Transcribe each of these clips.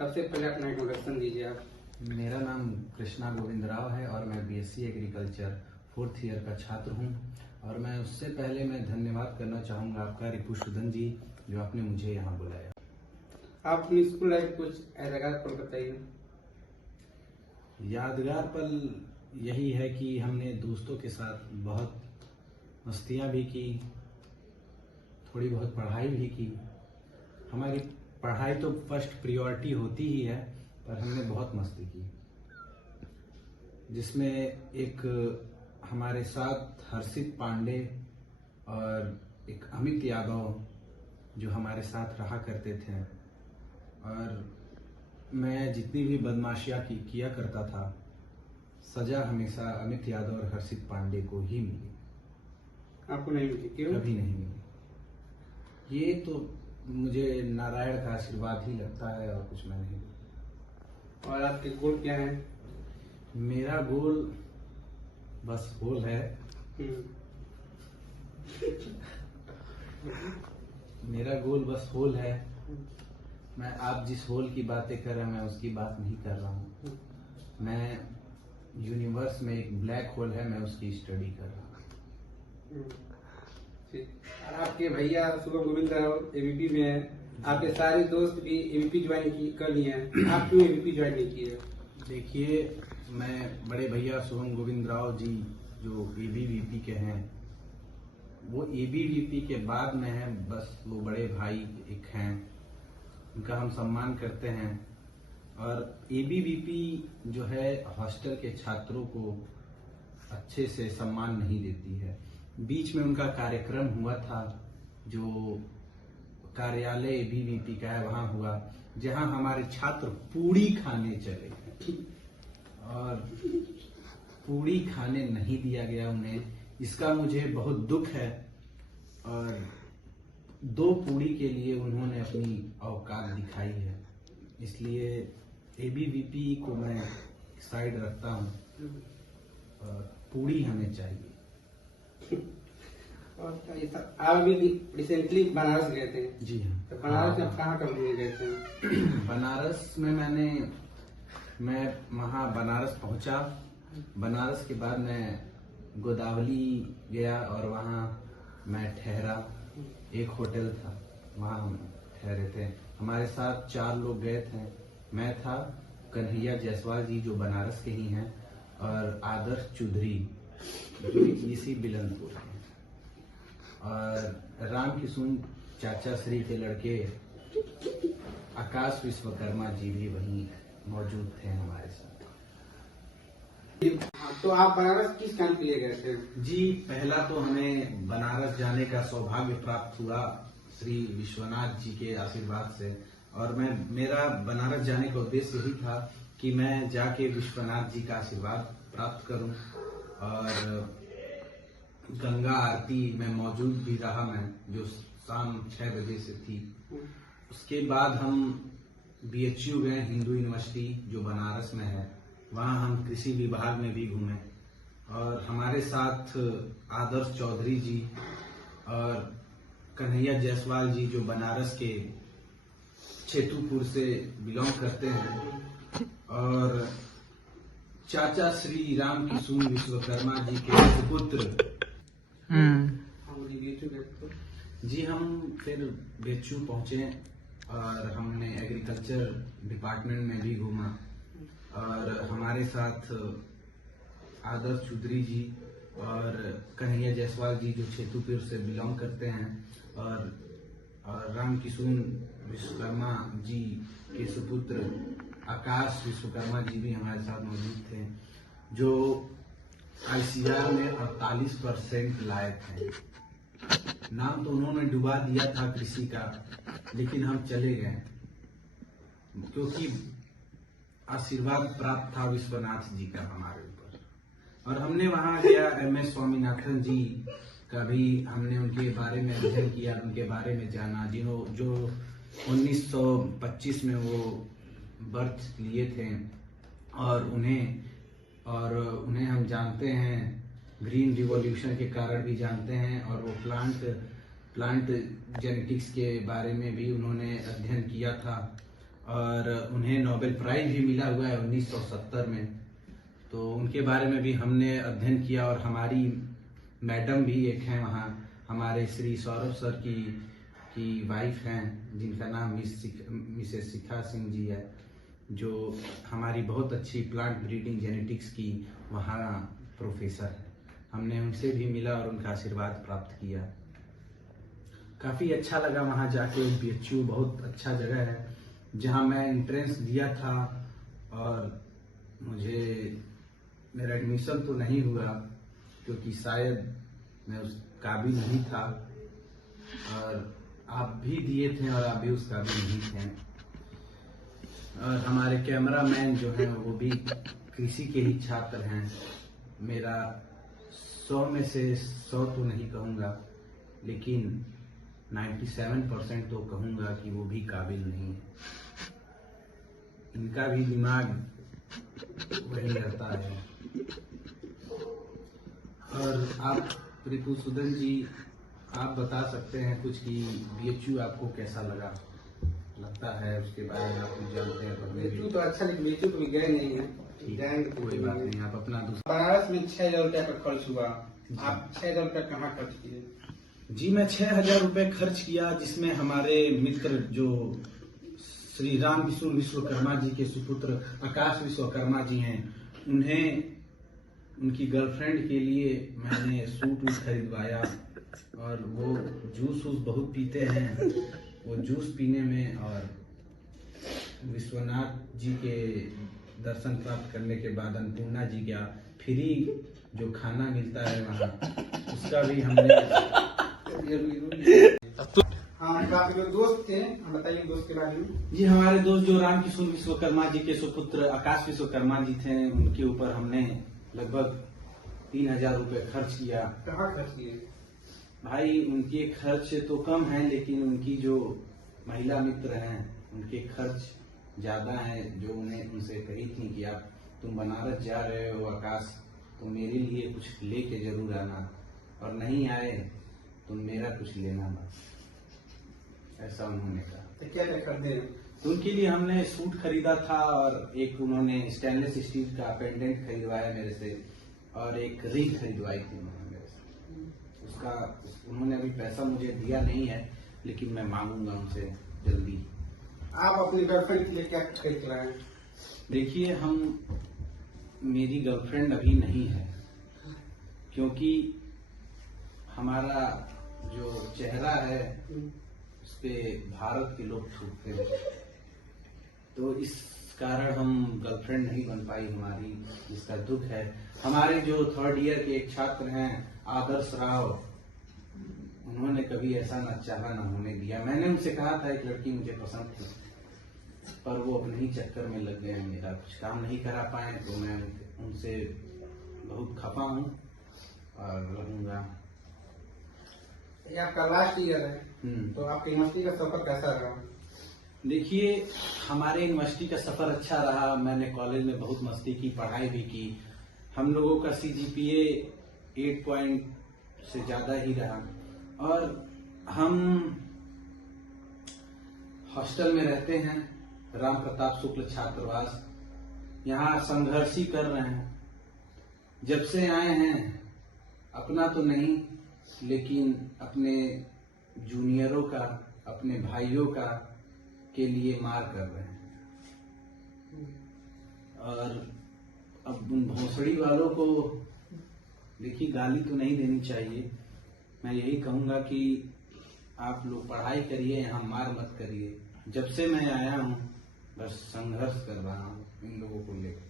सबसे पहले अपना इंट्रोडक्शन दीजिए आप। मेरा नाम कृष्णा गोविंद राव है और मैं बीएससी एग्रीकल्चर 4th ईयर का छात्र हूं। और मैं उससे पहले मैं धन्यवाद करना चाहूँगा आपका रिपुशुधन जी, जो आपने मुझे यहाँ बुलाया। आप अपनी स्कूल लाइफ कुछ यादगार पल बताइए। यादगार पल यही है कि हमने दोस्तों के साथ बहुत मस्तियाँ भी की, थोड़ी बहुत पढ़ाई भी की। हमारी पढ़ाई तो फर्स्ट प्रायोरिटी होती ही है, पर हमने बहुत मस्ती की, जिसमें एक हमारे साथ हर्षित पांडे और एक अमित यादव जो हमारे साथ रहा करते थे। और मैं जितनी भी बदमाशियाँ किया करता था, सजा हमेशा अमित यादव और हर्षित पांडे को ही मिली। आपको नहीं मिली? क्यों? कभी नहीं मिली। ये तो मुझे नारायण का आशीर्वाद ही लगता है और कुछ मैं नहीं। और आपके गोल क्या है? मेरा गोल बस होल है। मेरा गोल बस होल है। मैं आप जिस होल की बातें कर रहे हैं, मैं उसकी बात नहीं कर रहा हूँ। मैं यूनिवर्स में एक ब्लैक होल है, मैं उसकी स्टडी कर रहा हूँ। और आपके भैया शुभम गोविंद राव एबीपी में है, आपके सारे दोस्त भी एबीपी ज्वाइन कर लिए हैं, आप क्यों एबीपी ज्वाइन नहीं किए? देखिए, मैं बड़े भैया शुभम गोविंद राव जी जो एबीवीपी के हैं, वो एबीवीपी के बाद में है। बस वो बड़े भाई एक हैं, उनका हम सम्मान करते हैं। और एबीवीपी जो है हॉस्टल के छात्रों को अच्छे से सम्मान नहीं देती है। बीच में उनका कार्यक्रम हुआ था, जो कार्यालय एबीवीपी का है वहां हुआ, जहां हमारे छात्र पूड़ी खाने चले गए और पूड़ी खाने नहीं दिया गया उन्हें। इसका मुझे बहुत दुख है। और 2 पूड़ी के लिए उन्होंने अपनी औकात दिखाई है, इसलिए एबीवीपी को मैं साइड रखता हूँ। पूड़ी हमें चाहिए। और आप अभी रिसेंटली बनारस गए थे? जी हाँ। तो बनारस में कहाँ घूमने गए थे? बनारस में मैं वहाँ बनारस पहुँचा। बनारस के बाद मैं गोदावरी गया और वहाँ मैं ठहरा। एक होटल था, वहाँ हम ठहरे थे। हमारे साथ 4 लोग गए थे। मैं था, कन्हैया जायसवाल जी जो बनारस के ही हैं, और आदर्श चौधरी जो इसी बिलनपुर के, और राम किशुन चाचा श्री के लड़के आकाश विश्वकर्मा जी भी वहीं मौजूद थे हमारे साथ। तो आप बनारस किस काम के लिए गए थे? जी, पहला तो हमें बनारस जाने का सौभाग्य प्राप्त हुआ श्री विश्वनाथ जी के आशीर्वाद से। और मेरा बनारस जाने का उद्देश्य यही था कि मैं जाके विश्वनाथ जी का आशीर्वाद प्राप्त करूं। और गंगा आरती में मौजूद भी रहा मैं, जो शाम 6 बजे से थी। उसके बाद हम बीएचयू गए, हिंदू यूनिवर्सिटी जो बनारस में है। वहाँ हम कृषि विभाग में भी घूमे और हमारे साथ आदर्श चौधरी जी और कन्हैया जायसवाल जी जो बनारस के छेतुपुर से बिलोंग करते हैं, और चाचा श्री राम किशुन विश्वकर्मा जी के सुपुत्र। जी, हम फिर बेचू पहुंचे और हमने एग्रीकल्चर डिपार्टमेंट में भी घूमा। और हमारे साथ आदर्श चौधरी जी और कन्हैया जायसवाल जी जो छेतुपुर से बिलोंग करते हैं, और राम किशुन विश्वकर्मा जी के सुपुत्र आकाश विश्वकर्मा जी भी हमारे साथ मौजूद थे, जो ICR में 48% लाए थे। नाम तो उन्होंने डुबा दिया था कृषि का, लेकिन हम चले गए क्योंकि आशीर्वाद प्राप्त था विश्वनाथ जी का हमारे ऊपर। और हमने वहां गया, MS स्वामीनाथन जी का भी हमने उनके बारे में अध्ययन किया, उनके बारे में जाना, जो 1925 में वो बर्थ लिए थे। और उन्हें हम जानते हैं, ग्रीन रिवॉल्यूशन के कारण भी जानते हैं। और वो प्लांट जेनेटिक्स के बारे में भी उन्होंने अध्ययन किया था। और उन्हें नोबेल प्राइज भी मिला हुआ है 1970 में। तो उनके बारे में भी हमने अध्ययन किया और हमारी मैडम भी एक हैं वहाँ, हमारे श्री सौरभ सर की वाइफ हैं, जिनका नाम मिसेस शिखा सिंह जी है, जो हमारी बहुत अच्छी प्लांट ब्रीडिंग जेनेटिक्स की वहाँ प्रोफेसर है। हमने उनसे भी मिला और उनका आशीर्वाद प्राप्त किया। काफ़ी अच्छा लगा वहाँ जाके। BHU बहुत अच्छा जगह है जहाँ मैं एंट्रेंस दिया था और मेरा एडमिशन तो नहीं हुआ क्योंकि शायद मैं उस काबिल नहीं था, और आप भी दिए थे और आप भी उस काबिल नहीं थे। और हमारे कैमरामैन जो हैं वो भी कृषि के ही छात्र हैं। मेरा 100 में से 100 तो नहीं कहूँगा, लेकिन 97% तो कहूँगा कि वो भी काबिल नहीं है। इनका भी दिमाग वही रहता है। और आप रिपुसुदन जी, आप बता सकते हैं कुछ कि BHU आपको कैसा लगता है, उसके बारे में आप कुछ जानते हैं? BHU तो अच्छा, लेकिन BHU भी गए नहीं है, जाएंगे कोई बात नहीं। आप अपना बनारस में 6,000 रुपया का खर्च हुआ, आप 6,000 रुपया कहाँ खर्च किए? जी, मैं 6,000 रुपये खर्च किया, जिसमें हमारे मित्र जो श्री राम विश्वकर्मा जी के सुपुत्र आकाश विश्वकर्मा जी हैं, उनकी गर्लफ्रेंड के लिए मैंने सूट खरीदवाया। और वो जूस बहुत पीते हैं, वो जूस पीने में और विश्वनाथ जी के दर्शन प्राप्त करने के बाद अन्नपूर्णा जी का फ्री जो खाना मिलता है वहाँ, उसका भी हमने हाँ, काफी लोग दोस्त थे, बताइए दोस्त के बारे में। जी, हमारे दोस्त जो रामकिशोर विश्वकर्मा जी के सुपुत्र आकाश विश्वकर्मा जी थे, उनके ऊपर हमने लगभग 3,000 रुपये खर्च किया। कहाँ खर्च किए? भाई, उनके खर्च तो कम है, लेकिन उनकी जो महिला मित्र हैं उनके खर्च ज्यादा हैं। जो उनसे कही थी कि तुम बनारस जा रहे हो आकाश, तो मेरे लिए कुछ लेके जरूर आना, और नहीं आए तुम मेरा कुछ लेना मत, ऐसा उन्होंने कहा। तो क्या खरीदे? तो उनके लिए हमने सूट खरीदा था, और एक उन्होंने स्टेनलेस स्टील का पेंडेंट खरीदवाया मेरे से, और एक रिंग खरीदवाई थी उन्होंने मेरे से। उसका उन्होंने अभी पैसा मुझे दिया नहीं है, लेकिन मैं मांगूंगा उनसे जल्दी। आप अपनी गर्लफ्रेंड के लिए क्या खरीद लाए? देखिए, मेरी गर्लफ्रेंड अभी नहीं है, क्योंकि हमारा जो चेहरा है उस पे भारत के लोग थूकते हैं, तो इस कारण हम गर्लफ्रेंड नहीं बन पाई हमारी, जिसका दुख है। हमारे जो 3rd ईयर के एक छात्र हैं आदर्श राव, उन्होंने कभी ऐसा न चाहा न होने दिया। मैंने उनसे कहा था एक लड़की मुझे पसंद थी, पर वो अपने ही चक्कर में लग गए, मेरा कुछ काम नहीं करा पाए, तो मैं उनसे बहुत खफा हूँ और रहूंगा। ये आपका लास्ट ईयर है, तो आपकी यूनिवर्सिटी का सफर कैसा रहा? देखिए, हमारे यूनिवर्सिटी का सफर अच्छा रहा। मैंने कॉलेज में बहुत मस्ती की, पढ़ाई भी की। हम लोगों का CGPA 8 पॉइंट से ज्यादा ही रहा, और हम हॉस्टल में रहते हैं, राम प्रताप शुक्ल छात्रावास। यहाँ संघर्ष ही कर रहे हैं। जब से आए हैं, अपना तो नहीं, लेकिन अपने जूनियरों का, अपने भाइयों का के लिए मार कर रहे हैं। और अब उन भोसड़ी वालों को देखिए, गाली तो नहीं देनी चाहिए। मैं यही कहूंगा कि आप लोग पढ़ाई करिए, यहाँ मार मत करिए। जब से मैं आया हूँ बस संघर्ष कर रहा हूँ इन लोगों को लेकर।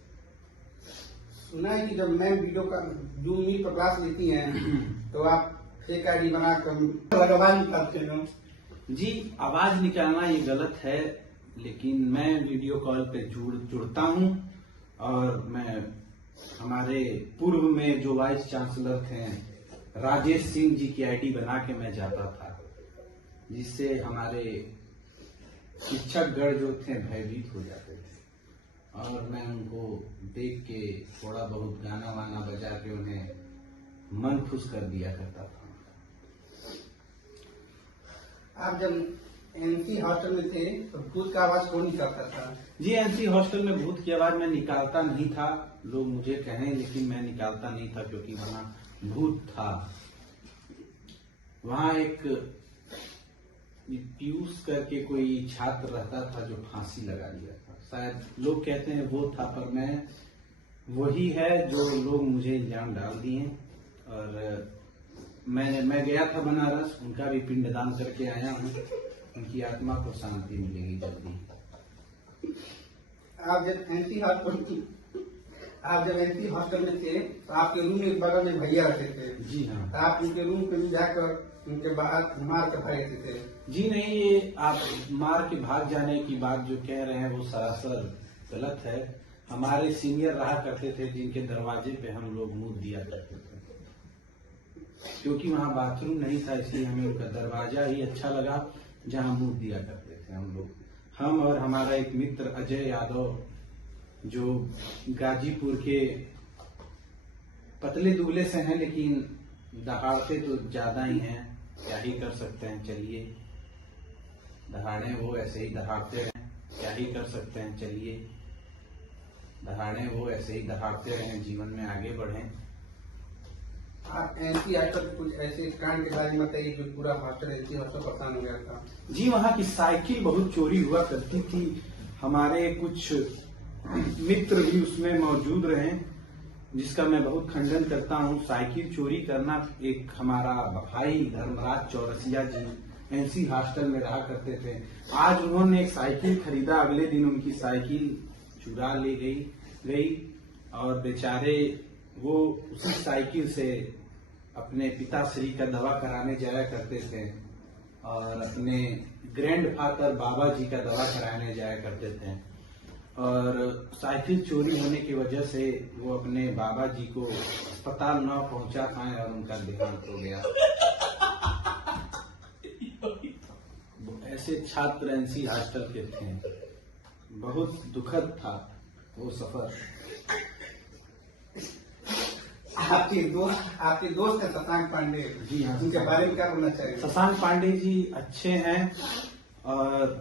सुना है कि जब मैं वीडियो का जूम मीट पर क्लास लेती हैं तो आप फेक ID बना कर आवाज निकालते हो। जी, आवाज निकालना ये गलत है, लेकिन मैं वीडियो कॉल पे जुड़ता हूँ, और मैं हमारे पूर्व में जो वाइस चांसलर थे राजेश सिंह जी की ID बना के मैं जाता था, जिससे हमारे शिक्षकगण जो थे भयभीत हो जाते थे, और मैं उनको देख के थोड़ा बहुत गाना वाना बजा के उन्हें मन खुश कर दिया करता था। आप जब एनसी हॉस्टल में थे तो भूत का आवाज कौन निकालता था? जी, एनसी हॉस्टल में भूत की आवाज मैं निकालता नहीं था, लोग मुझे कहें, लेकिन मैं निकालता नहीं था क्योंकि वहाँ भूत था। वहाँ एक पीयूष करके कोई छात्र रहता था जो फांसी लगा लिया था, शायद लोग कहते हैं वो था, पर मैं वही है जो लोग मुझे इल्जाम डाल दिए। और मैं गया था बनारस, उनका भी पिंडदान करके आया हूँ, उनकी आत्मा को शांति मिलेगी जल्दी। आप जब एनसी हॉस्टल में थे तो आपके रूम में बगल में भैया रहते थे। जी हाँ। तो आप उनके रूम पे भी जाकर उनके बाद मार कर भागते थे। जी नहीं, ये आप मार के भाग जाने की बात जो कह रहे हैं वो सरासर गलत है। हमारे सीनियर रहा करते थे जिनके दरवाजे पे हम लोग मुंह दिया करते थे, क्योंकि वहाँ बाथरूम नहीं था, इसलिए हमें उनका दरवाजा ही अच्छा लगा जहाँ मुंह दिया करते थे हम लोग। हम और हमारा एक मित्र अजय यादव जो गाजीपुर के पतले दुबले से हैं, लेकिन दहाड़ते तो ज्यादा ही हैं, क्या ही कर सकते हैं। चलिए, दहाड़े वो ऐसे ही दहाड़ते रहें, क्या ही कर सकते हैं। चलिए, दहाड़े वो ऐसे ही दहाड़ते रहें, जीवन में आगे बढ़ें। आप एनसी हॉस्टल कुछ ऐसे कांड के बारे में बताइए जो पूरा हॉस्टल एनसी हॉस्टल परेशान हो गया था। जी, वहाँ की साइकिल बहुत चोरी हुआ करती थी, हमारे कुछ मित्र भी उसमें मौजूद रहे, जिसका मैं बहुत खंडन करता हूँ। साइकिल चोरी करना, एक हमारा भाई धर्मराज चौरसिया जी एनसी हॉस्टल में रहा करते थे, आज उन्होंने एक साइकिल खरीदा, अगले दिन उनकी साइकिल चुरा ले गई और बेचारे वो उसी साइकिल से अपने पिताश्री का दवा कराने जाया करते थे और अपने ग्रैंडफादर बाबा जी का दवा कराने जाया करते थे। और साइकिल चोरी होने की वजह से वो अपने बाबा जी को अस्पताल न पहुंचा पाए और उनका देहांत हो गया। ऐसे छात्र एनसी हॉस्टल के थे, बहुत दुखद था वो सफर। आपके दोस्त है शशांक पांडे जी हाँ, उनके बारे में क्या बोलना चाहिए? शशांक पांडे जी अच्छे हैं और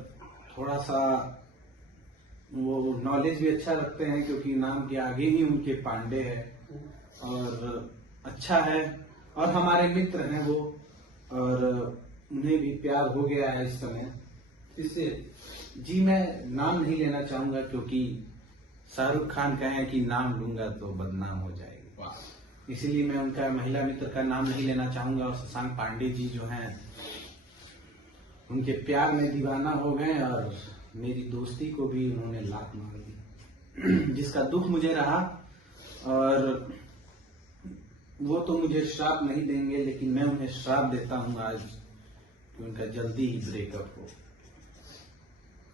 थोड़ा सा वो नॉलेज भी अच्छा रखते हैं, क्योंकि नाम के आगे ही उनके पांडे है, और अच्छा है। और हमारे मित्र हैं वो, और उन्हें भी प्यार हो गया है इस समय। इससे जी, मैं नाम नहीं लेना चाहूंगा, क्योंकि शाहरुख खान कहें कि नाम लूंगा तो बदनाम हो जाएगी, इसीलिए मैं उनका महिला मित्र का नाम नहीं लेना चाहूंगा। और शशांक पांडे जी जो हैं, उनके प्यार में दीवाना हो गए और मेरी दोस्ती को भी उन्होंने लात मार दी, जिसका दुख मुझे रहा। और वो तो मुझे श्राप नहीं देंगे, लेकिन मैं उन्हें श्राप देता हूं आज कि उनका जल्दी ही ब्रेकअप हो।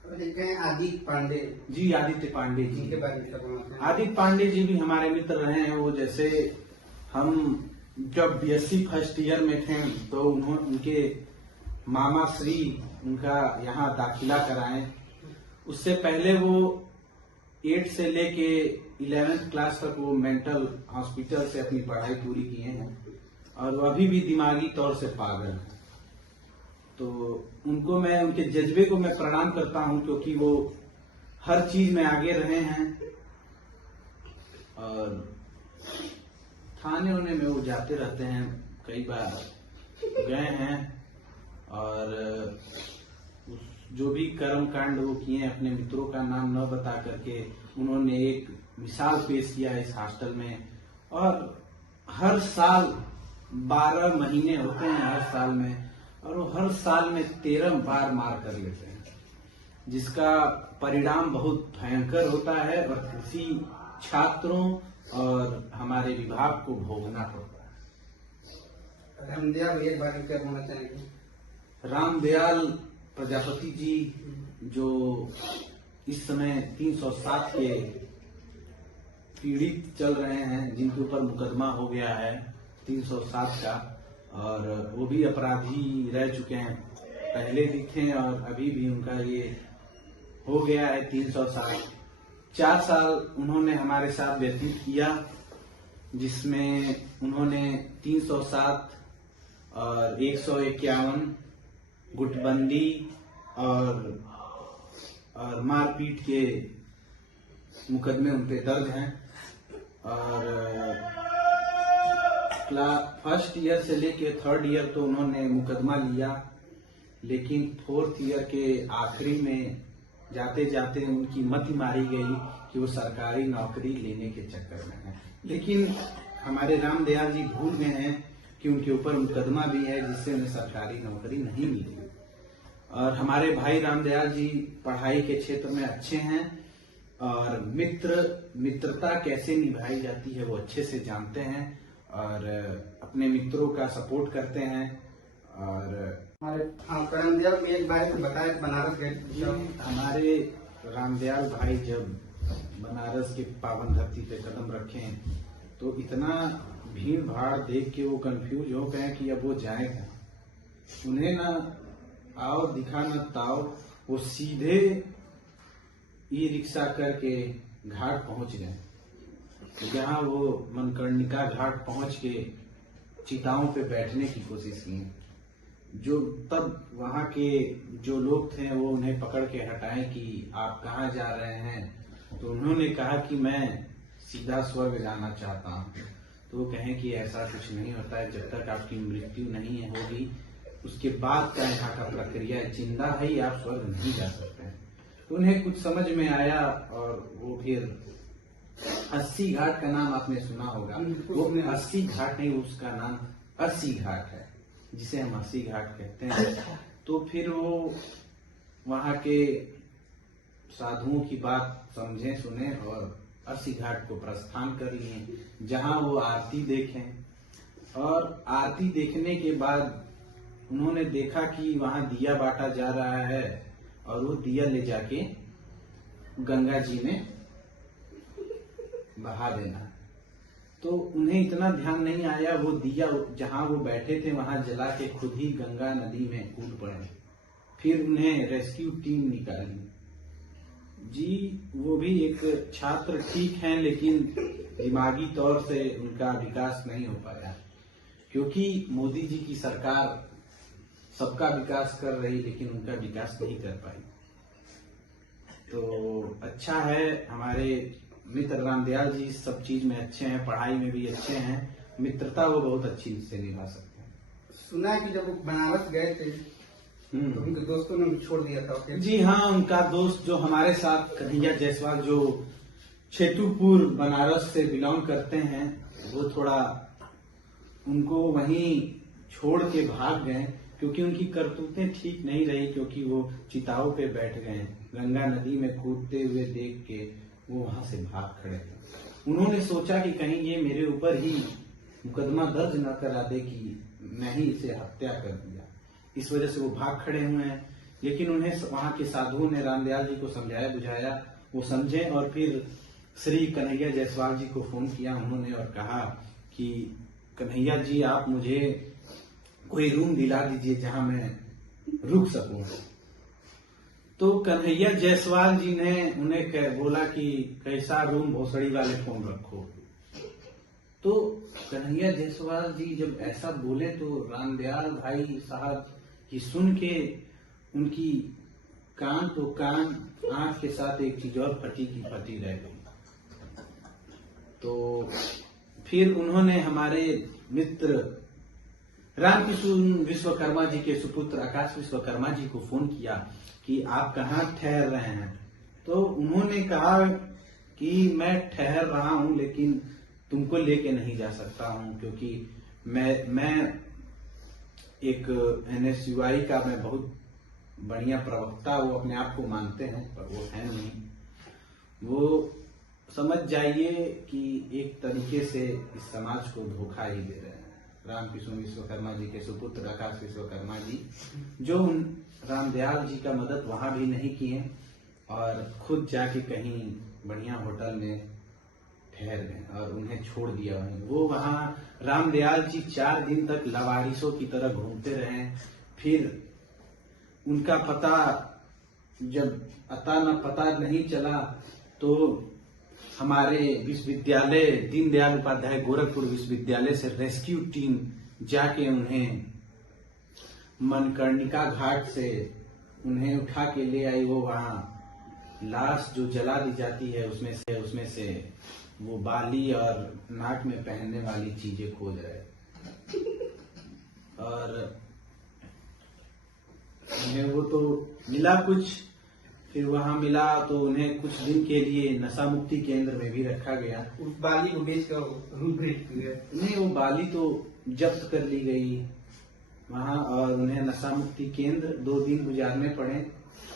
आदित्य पांडे जी, आदित्य पांडे जी के बारे में क्या बोलना चाहिए? आदित्य पांडे जी भी हमारे मित्र रहे हैं। वो जैसे हम जब बीएससी फर्स्ट ईयर में थे तो उनके मामा श्री उनका यहाँ दाखिला कराए। उससे पहले वो 8 से लेके 11th क्लास तक वो मेंटल हॉस्पिटल से अपनी पढ़ाई पूरी किए हैं, और वो अभी भी दिमागी तौर से पागल हैं। तो उनको मैं, उनके जज्बे को मैं प्रणाम करता हूं, क्योंकि वो हर चीज में आगे रहे हैं। और थाने होने में वो जाते रहते हैं, कई बार गए हैं, और जो भी कर्म कांड वो किए अपने मित्रों का नाम न बता करके, उन्होंने एक मिसाल पेश किया इस हॉस्टल में। और हर साल 12 महीने होते हैं हर साल में, और वो हर साल में 13 बार मार कर लेते हैं, जिसका परिणाम बहुत भयंकर होता है और किसी छात्रों और हमारे विभाग को भोगना पड़ता है। रामदयाल एक बार क्या बोलना चाहेंगे? रामदयाल प्रजापति जी जो इस समय 307 के पीड़ित चल रहे हैं, जिनके ऊपर मुकदमा हो गया है 307 का, और वो भी अपराधी रह चुके हैं, पहले भी थे और अभी भी उनका ये हो गया है 307। 4 साल उन्होंने हमारे साथ व्यतीत किया, जिसमें उन्होंने 307 और 151 गुटबंदी और मारपीट के मुकदमे उन पे दर्ज हैं। और फर्स्ट ईयर से लेके थर्ड ईयर तो उन्होंने मुकदमा लिया, लेकिन फोर्थ ईयर के आखिरी में जाते जाते उनकी मति मारी गई कि वो सरकारी नौकरी लेने के चक्कर में है। लेकिन हमारे रामदयाल जी भूल गए हैं कि उनके ऊपर मुकदमा भी है जिससे उन्हें सरकारी नौकरी नहीं मिली। और हमारे भाई रामदयाल जी पढ़ाई के क्षेत्र में अच्छे हैं और मित्रता कैसे निभाई जाती है वो अच्छे से जानते हैं और अपने मित्रों का सपोर्ट करते हैं। और हमारे करमदयाल में एक बार बताया बनारस गए, हमारे रामदयाल भाई जब बनारस के पावन धरती पे कदम रखे तो इतना भीड़ भाड़ देख के वो कंफ्यूज हो गए कि अब वो जाएगा। उन्हें ना आओ दिखा न ताओ, वो सीधे ई रिक्शा करके घाट पहुंच गए। जहां वो मनकर्णिका घाट पहुंच के चिताओं पे बैठने की कोशिश की। जो तब वहां के जो लोग थे वो उन्हें पकड़ के हटाए कि आप कहाँ जा रहे हैं। तो उन्होंने कहा कि मैं सीधा स्वर्ग जाना चाहता हूँ। तो वो कहें कि ऐसा कुछ नहीं होता है, जब तक आपकी मृत्यु नहीं होगी उसके बाद का यहाँ का प्रक्रिया है, जिंदा है ही आप स्वर्ग नहीं जा सकते हैं। तो उन्हें कुछ समझ में आया और वो फिर 80 घाट का नाम आपने सुना होगा, वो 80 घाट नहीं, उसका नाम 80 घाट है जिसे हम 80 घाट कहते हैं। तो फिर वो वहां के साधुओं की बात समझे सुने और 80 घाट को प्रस्थान कर लिए, जहां वो आरती देखें। और आरती देखने के बाद उन्होंने देखा कि वहां दिया बांटा जा रहा है और वो दिया ले जाके गंगा जी में बहा देना। तो उन्हें इतना ध्यान नहीं आया, वो दिया जहां वो बैठे थे वहां जला के खुद ही गंगा नदी में कूद पड़े। फिर उन्हें रेस्क्यू टीम निकाली। जी वो भी एक छात्र ठीक हैं, लेकिन दिमागी तौर से उनका विकास नहीं हो पाया, क्योंकि मोदी जी की सरकार सबका विकास कर रही लेकिन उनका विकास नहीं कर पाई। तो अच्छा है हमारे मित्र रामदयाल जी सब चीज में अच्छे हैं, पढ़ाई में भी अच्छे हैं, मित्रता वो बहुत अच्छी से निभा सकते हैं। सुना है कि जब वो बनारस गए थे तो उनके दोस्तों ने छोड़ दिया था। जी हाँ, उनका दोस्त जो हमारे साथ कन्हैया जायसवाल जो छेतुपुर बनारस से बिलोंग करते हैं, वो थोड़ा उनको वहीं छोड़ के भाग गए क्योंकि उनकी करतूतें ठीक नहीं रही, क्योंकि वो चिताओं पे बैठ गए। गंगा नदी में कूदते हुए देख के वो वहां से भाग खड़े थे। उन्होंने सोचा कि कहीं ये मेरे ऊपर ही मुकदमा दर्ज न करा दे कि मैं ही इसे हत्या कर दिया, इस वजह से वो भाग खड़े हुए हैं। लेकिन उन्हें वहां के साधुओं ने रामदयाल जी को समझाया बुझाया, वो समझे और फिर श्री कन्हैया जायसवाल जी को फोन किया उन्होंने और कहा कि कन्हैया जी आप मुझे कोई रूम दिला दीजिए जहां मैं रुक सकूं। तो कन्हैया जायसवाल जी ने उन्हें बोला कि कैसा रूम, भोसड़ी वाले फोन रखो। तो कन्हैया जायसवाल जी जब ऐसा बोले तो रामदयाल भाई साहब की सुन के उनकी कान तो कान, आंख के साथ एक चीज और फटी की फटी रह गई। तो फिर उन्होंने हमारे मित्र रामकिशोर विश्वकर्मा जी के सुपुत्र आकाश विश्वकर्मा जी को फोन किया कि आप कहाँ ठहर रहे हैं। तो उन्होंने कहा कि मैं ठहर रहा हूं लेकिन तुमको लेके नहीं जा सकता हूं, क्योंकि मैं एक NSUI का मैं बहुत बढ़िया प्रवक्ता, वो अपने आप को मानते हैं पर वो है नहीं। वो समझ जाइए कि एक तरीके से इस समाज को धोखा ही दे रहे हैं। रामकिशोर विश्वकर्मा जी के सुपुत्र आकाश विश्वकर्मा जी जो रामदयाल जी का मदद वहां भी नहीं किए और खुद जाके कहीं बढ़िया होटल में ठहर गए और उन्हें छोड़ दिया वहीं। वो वहां रामदयाल जी 4 दिन तक लवारिसों की तरह घूमते रहे। फिर उनका पता जब पता नहीं चला तो हमारे विश्वविद्यालय दीनदयाल उपाध्याय गोरखपुर विश्वविद्यालय से रेस्क्यू टीम जाके उन्हें मनकर्णिका घाट से उन्हें उठा के ले आई। वो वहाँ लाश जो जला दी जाती है उसमें से वो बाली और नाक में पहनने वाली चीजें खोज रहे। और उन्हें वो तो मिला कुछ, फिर वहां मिला तो उन्हें कुछ दिन के लिए नशा मुक्ति केंद्र में भी रखा गया। उस बाली को बेच कर रूम रेंट किया। नहीं, वो बाली तो जब्त कर ली गई वहां, और उन्हें नशा मुक्ति केंद्र 2 दिन गुजारने पड़े,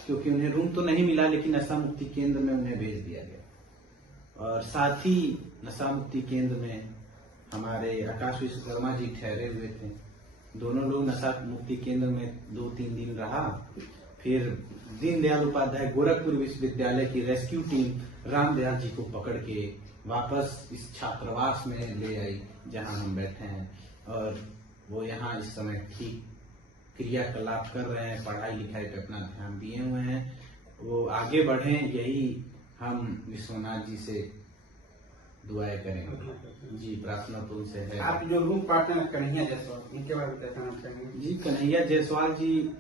क्योंकि उन्हें रूम तो नहीं मिला, लेकिन नशा मुक्ति केंद्र में उन्हें भेज दिया गया। और साथ ही नशा मुक्ति केंद्र में हमारे आकाश विश्वकर्मा जी ठहरे हुए थे। दोनों लोग नशा मुक्ति केंद्र में 2-3 दिन रहा। फिर दीनदयाल उपाध्याय गोरखपुर विश्वविद्यालय की रेस्क्यू टीम रामदयाल जी को पकड़ के वापस इस छात्रावास में ले आई जहां हम बैठे हैं। और वो यहाँ इस समय ठीक क्रियाकलाप कर रहे हैं, पढ़ाई लिखाई पे अपना ध्यान दिए हुए हैं। वो आगे बढ़े, यही हम विश्वनाथ जी से दुआएं करेंगे जी, प्रार्थना तो उनसे है। आप जो रूम पार्टनर कन्हैया जायसवाल, इनके बारे में बताना चाहेंगे? जी, कन्हैया जायसवाल जी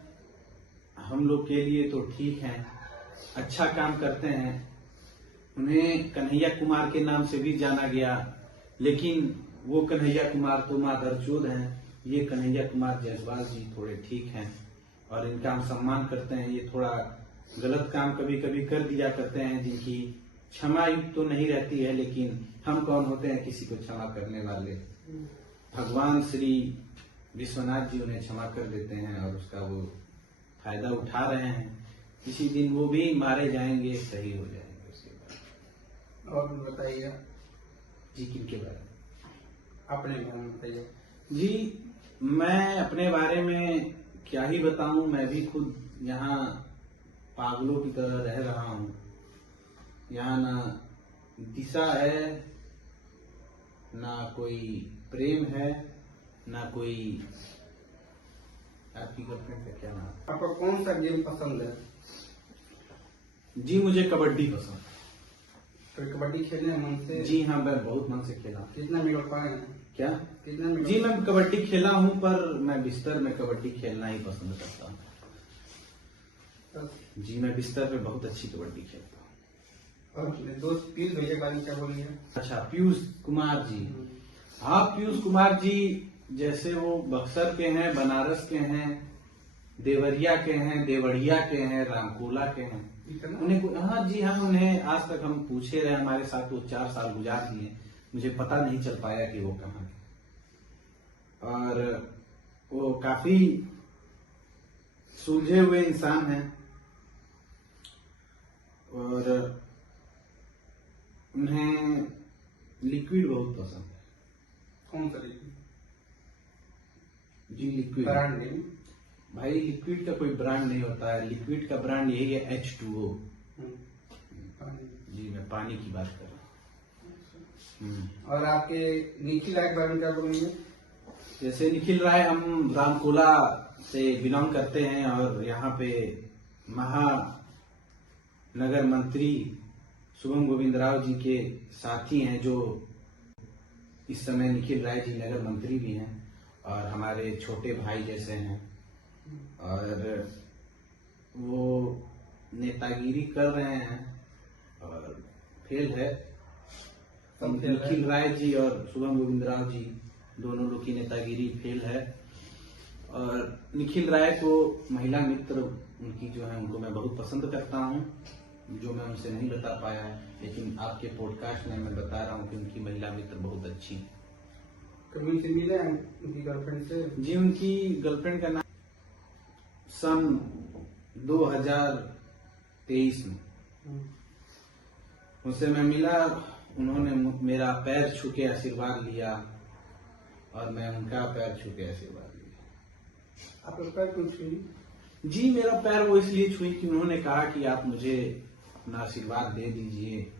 हम लोग के लिए तो ठीक हैं, अच्छा काम करते हैं। उन्हें कन्हैया कुमार के नाम से भी जाना गया, लेकिन वो कन्हैया कुमार तो मादरचोद हैं। ये कन्हैया कुमार जायसवाल जी थोड़े ठीक हैं और इनका हम सम्मान करते हैं। ये थोड़ा गलत काम कभी कभी कर दिया करते हैं, जिनकी क्षमा युक्त तो नहीं रहती है, लेकिन हम कौन होते हैं किसी को क्षमा करने वाले। भगवान श्री विश्वनाथ जी उन्हें क्षमा कर देते हैं और उसका वो फायदा उठा रहे हैं। किसी दिन वो भी मारे जाएंगे, सही हो जाएंगे उसके बाद। और बताइए जी, किनके बारे में? अपने बारे में बताइए। जी, मैं अपने बारे में क्या ही बताऊं, मैं भी खुद यहाँ पागलों की तरह रह रहा हूँ। यहाँ ना दिशा है, ना कोई प्रेम है, ना कोई। आपकी गर्लफ्रेंड का क्या नाम? आपको कौन सा गेम पसंद है? जी, मुझे कबड्डी पसंद है। तो कबड्डी खेलने मन से? जी हाँ, मैं बहुत मन से खेला। कितना मिनट पाए हैं? क्या? कितना मिनट? जी, मैं कबड्डी खेला हूँ, पर मैं बिस्तर में कबड्डी खेलना ही पसंद करता हूँ। जी, मैं बिस्तर पे बहुत अच्छी कबड्डी खेलता हूँ। और दोस्त पीयूष भैया के बारे में क्या बोलेंगे? अच्छा, पीयूष कुमार जी। हाँ, पीयूष कुमार जी जैसे वो बक्सर के हैं, बनारस के हैं, देवरिया के हैं, देवड़िया के हैं, रामकोला के हैं। उन्हें हाँ जी हाँ, उन्हें आज तक हम पूछे रहे, हमारे साथ वो 4 साल गुजार दिए, मुझे पता नहीं चल पाया कि वो कहाँ है। और वो काफी सुलझे हुए इंसान हैं और उन्हें लिक्विड बहुत पसंद है। कौन सा लिक्विड? जी, लिक्विड ब्रांड नेम? भाई, लिक्विड का कोई ब्रांड नहीं होता है। लिक्विड का ब्रांड यही है H2O। जी, मैं पानी की बात कर रहा हूँ। और आपके निखिल राय के बारे में क्या बोलेंगे? जैसे निखिल राय, हम रामकोला से बिलोंग करते हैं और यहाँ पे महानगर मंत्री शुभम गोविंदराव जी के साथी हैं, जो इस समय निखिल राय जी नगर मंत्री भी हैं और हमारे छोटे भाई जैसे हैं। और वो नेतागिरी कर रहे हैं और फेल है। निखिल राय जी और शुभम गोविंदराव जी दोनों लोग की नेतागिरी फेल है। और निखिल राय को महिला मित्र उनकी जो है, उनको मैं बहुत पसंद करता हूं, जो मैं उनसे नहीं बता पाया है, लेकिन आपके पॉडकास्ट में मैं बता रहा हूं कि उनकी महिला मित्र बहुत अच्छी है। कभी उनसे मिले हैं उनकी गर्लफ्रेंड से? जी, उनकी गर्लफ्रेंड का नाम सन 2023 में उनसे मैं मिला। उन्होंने मेरा पैर छू के आशीर्वाद लिया और मैं उनका पैर छू के आशीर्वाद लिया। आपका पैर क्यों छुई? जी, मेरा पैर वो इसलिए छुई कि उन्होंने कहा कि आप मुझे अपना आशीर्वाद दे दीजिए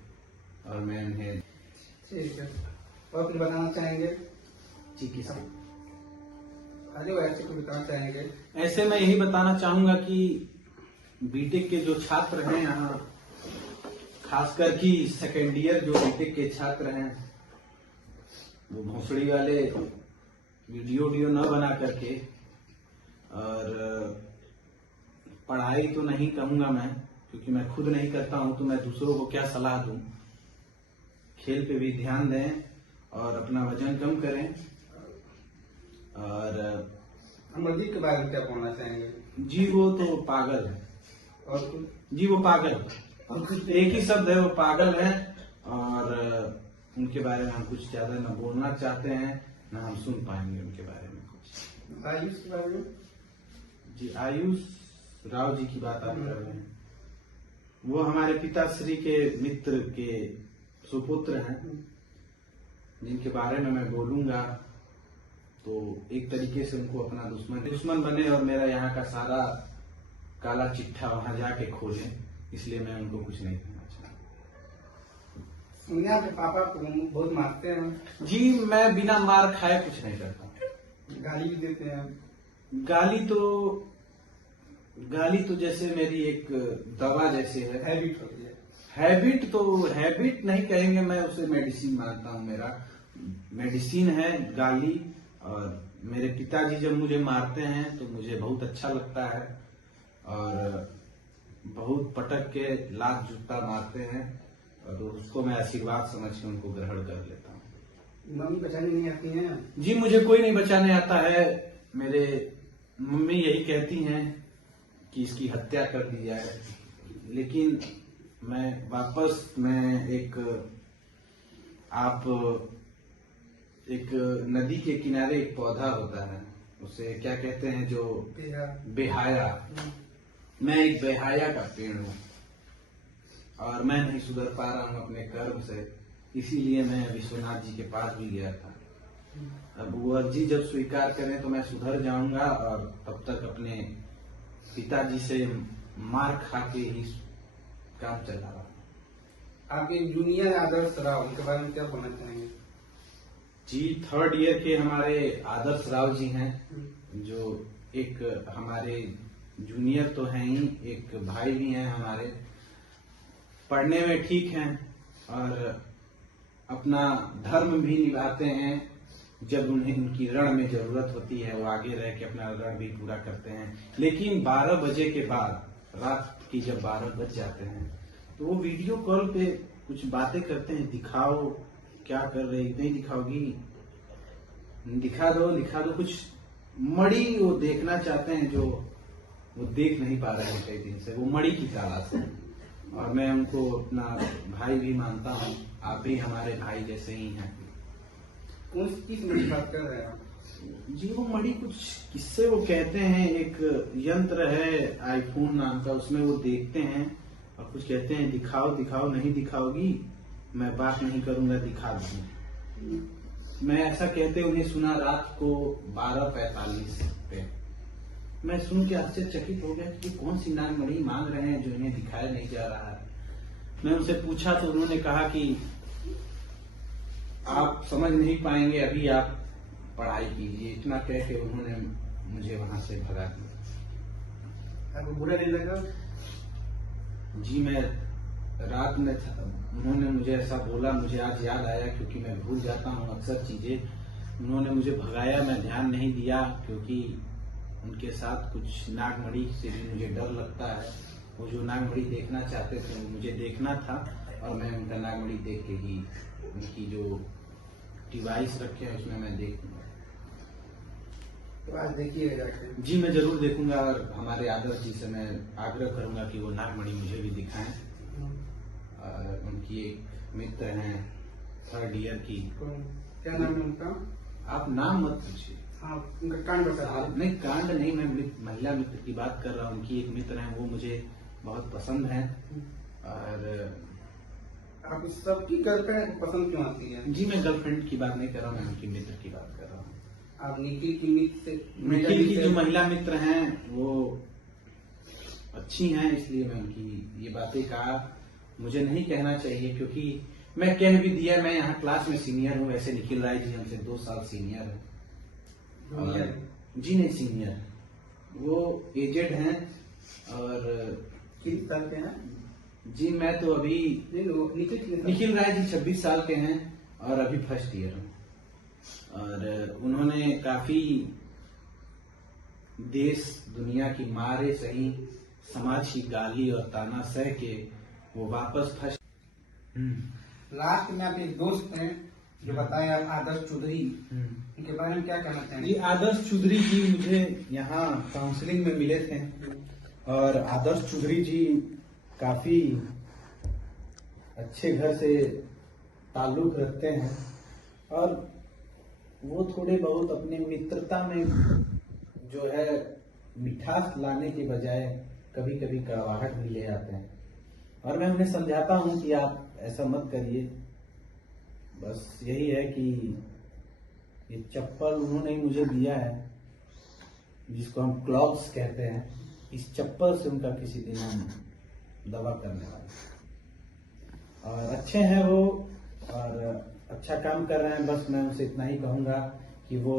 और मैं उन्हें। ठीक है। और कुछ बताना चाहेंगे? जी, किसे? अरे वो ऐसे कुछ बताना चाहेंगे? ऐसे मैं यही बताना चाहूंगा कि बीटेक के जो छात्र हैं यहाँ, खासकर कि सेकेंड ईयर जो बीटेक के छात्र हैं, वो भोसड़ी वाले वीडियो न बना करके और पढ़ाई तो नहीं कहूंगा मैं, क्योंकि मैं खुद नहीं करता हूं, तो मैं दूसरों को क्या सलाह दूं। खेल पे भी ध्यान दें और अपना वजन कम करें। और अमरदीप के बारे में क्या बोलना चाहेंगे? जी वो तो पागल है। और कुछ? जी वो पागल, एक ही शब्द है, वो पागल है। और उनके बारे में हम कुछ ज्यादा न बोलना चाहते हैं, न हम सुन पाएंगे उनके बारे में कुछ। आयुष के बारे में? जी आयुष राव जी की बात आप कर रहे हैं। वो हमारे पिताश्री के मित्र के सुपुत्र हैं, जिनके बारे में मैं बोलूंगा तो एक तरीके से उनको अपना दुश्मन बने और मेरा यहाँ का सारा काला चिट्ठा वहां जाके खोले, इसलिए मैं उनको कुछ नहीं कहना चाहता। सुनिया के पापा को बहुत मारते हैं। जी मैं बिना मार खाए कुछ नहीं करता। गाली भी देते हैं। गाली तो जैसे मेरी एक दवा जैसे है, हैबिट होती है। हैबिट नहीं कहेंगे, मैं उसे मेडिसिन मानता हूँ। मेरा मेडिसिन है गाली। और मेरे पिताजी जब मुझे मारते हैं तो मुझे बहुत अच्छा लगता है, और बहुत पटक के लात जूता मारते हैं, और उसको मैं आशीर्वाद समझ के उनको ग्रहण कर लेता हूँ। मम्मी बचाने नहीं आती हैं? जी मुझे कोई नहीं बचाने आता है। मेरे मम्मी यही कहती हैं कि इसकी हत्या कर दी जाए, लेकिन मैं एक नदी के किनारे एक पौधा होता है, उसे क्या कहते हैं, जो बेहाया। मैं एक बेहाया का पेड़ हूँ, और मैं नहीं सुधर पा रहा हूँ अपने कर्म से, इसीलिए मैं विश्वनाथ जी के पास भी गया था। अब वो जी जब स्वीकार करें तो मैं सुधर जाऊंगा, और तब तक अपने पिताजी से मार खा के ही काम चला रहा हूं। आपके जूनियर आदर्श राव, उनके बारे में क्या बोलना चाहेंगे? जी 3rd ईयर के हमारे आदर्श राव जी हैं, जो एक हमारे जूनियर तो हैं ही, एक भाई भी हैं हमारे। पढ़ने में ठीक हैं और अपना धर्म भी निभाते हैं। जब उन्हें उनकी रण में जरूरत होती है, वो आगे रह के अपना रण भी पूरा करते हैं। लेकिन 12 बजे के बाद, रात की जब 12 बज जाते हैं, तो वो वीडियो कॉल पे कुछ बातें करते हैं। दिखाओ क्या कर रहे, नहीं दिखाओगी, दिखा दो कुछ मड़ी वो देखना चाहते हैं, जो वो देख नहीं पा रहे हैं कई दिन से, वो मड़ी की तलाश है। और मैं उनको अपना भाई भी मानता हूँ, आप भी हमारे भाई जैसे ही हैं। कौन सी किस मड़ी बात कर रहे हैं आप? जी वो मड़ी कुछ किससे वो कहते हैं, एक यंत्र है आईफोन नाम का, उसमें वो देखते हैं और कुछ कहते हैं, दिखाओ, नहीं दिखाओगी मैं बात नहीं करूंगा, दिखा दूंगी। मैं ऐसा कहते उन्हें सुना रात को 12:45 पे। मैं सुन के आश्चर्यचकित हो गया कि कौन सी नाग मणि मांग रहे हैं जो इन्हें दिखाया नहीं जा रहा है। मैं उनसे पूछा तो उन्होंने कहा कि आप समझ नहीं पाएंगे, अभी आप पढ़ाई कीजिए। इतना कह के उन्होंने मुझे वहां से भगा दिया। आपको बुरा नहीं लगा? जी मैं रात में था, उन्होंने मुझे ऐसा बोला, मुझे आज याद आया, क्योंकि मैं भूल जाता हूँ अक्सर चीजें। उन्होंने मुझे भगाया, मैं ध्यान नहीं दिया, क्योंकि उनके साथ कुछ नागमणि से भी मुझे डर लगता है। वो जो नागमणि देखना चाहते थे मुझे देखना था, और मैं उनका नागमणि देख के ही उनकी जो डिवाइस रखे हैं उसमें मैं देखूंगा। तो आज देखिएगा जाके? जी मैं जरूर देखूंगा, और हमारे आदर्श जी से मैं आग्रह करूंगा कि वो नागमणि मुझे भी दिखाएं। और उनकी एक मित्र हैं 3rd ईयर की, क्या नाम है उनका? आप नाम मत पूछिए। हाँ, उनका कांड बता। नहीं कांड नहीं, मैं महिला मित्र की बात कर रहा हूँ। उनकी एक मित्र है, वो मुझे बहुत पसंद है। और आप इस सब की गर्लफ्रेंड पसंद क्यों आती है? जी मैं गर्लफ्रेंड की बात नहीं कर रहा हूँ, मैं उनकी मित्र की बात कर रहा हूँ। आप निखिल की जो महिला मित्र हैं वो अच्छी हैं, इसलिए मैं उनकी ये बातें कहा। मुझे नहीं कहना चाहिए, क्योंकि मैं कह भी दिया, मैं यहाँ क्लास में सीनियर हूँ। वैसे निखिल राय जी हमसे 2 साल सीनियर है। जी नहीं सीनियर, वो एजेड हैं। और किस साल के हैं? जी मैं तो अभी निखिल राय जी 26 साल के हैं और अभी 1st ईयर हूँ। और उन्होंने काफी देश दुनिया की मारे सही समाज की गाली और ताना सह के वो वापस फंस। लास्ट में आप एक दोस्त हैं जो बताए आप आदर्श चौधरी, उनके बारे में क्या कहना जी, चाहेंगे? आदर्श चौधरी जी मुझे यहाँ काउंसलिंग में मिले थे और आदर्श चौधरी जी काफी अच्छे घर से ताल्लुक रखते हैं और वो थोड़े बहुत अपने मित्रता में जो है मिठास लाने के बजाय कभी कभी कड़वाहट भी ले आते हैं और मैं उन्हें समझाता हूं कि आप ऐसा मत करिए। बस यही है कि ये चप्पल उन्होंने मुझे दिया है जिसको हम क्लॉग्स कहते हैं, इस चप्पल से उनका किसी दिन हम दवा करने वाले और अच्छे हैं वो और अच्छा काम कर रहे हैं। बस मैं उनसे इतना ही कहूंगा कि वो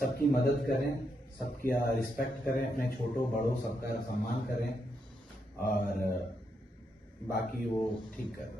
सबकी मदद करें, सबकी रिस्पेक्ट करें, अपने छोटों बड़ों सबका सम्मान करें और बाकी वो ठीक कर रहे हैं।